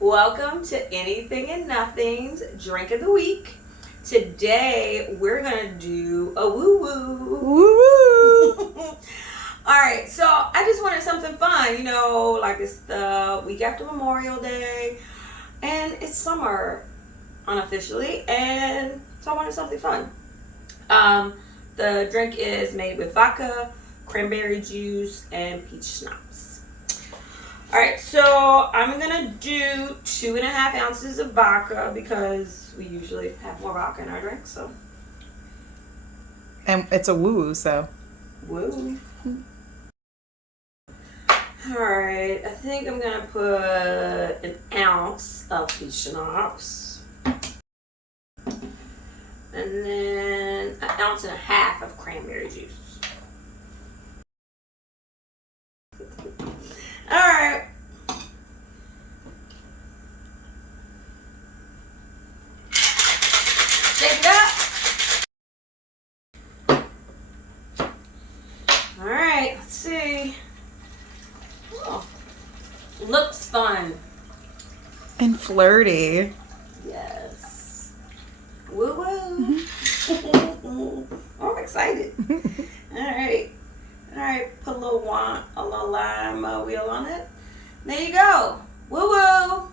Welcome to Anything and Nothing's Drink of the Week. Today we're gonna do a woo woo. Woo woo. Alright, so I just wanted something fun, like it's the week after Memorial Day and it's summer unofficially, and so I wanted something fun. The drink is made with vodka, cranberry juice, and peach schnapps. Alright, so I'm gonna do 2.5 ounces of vodka because we usually have more vodka in our drink, so. And it's a woo, so. Woo. Alright, I think I'm gonna put an ounce of peach schnapps. And then 1.5 ounces of cranberry juice. Alright. Shake it up. Alright, let's see. Oh, looks fun. And flirty. Yes. Woo woo. I'm excited. Alright. Alright, put a little lime wheel on it. There you go. Woo woo.